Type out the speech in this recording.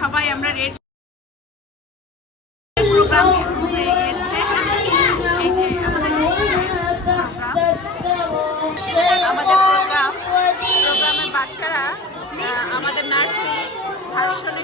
সবাই আমরা red programme শুরু হয়ে গিয়েছে। এই যে আমাদের প্রোগ্রামে বাচ্চারা আমাদের নার্সারি ভার্সনে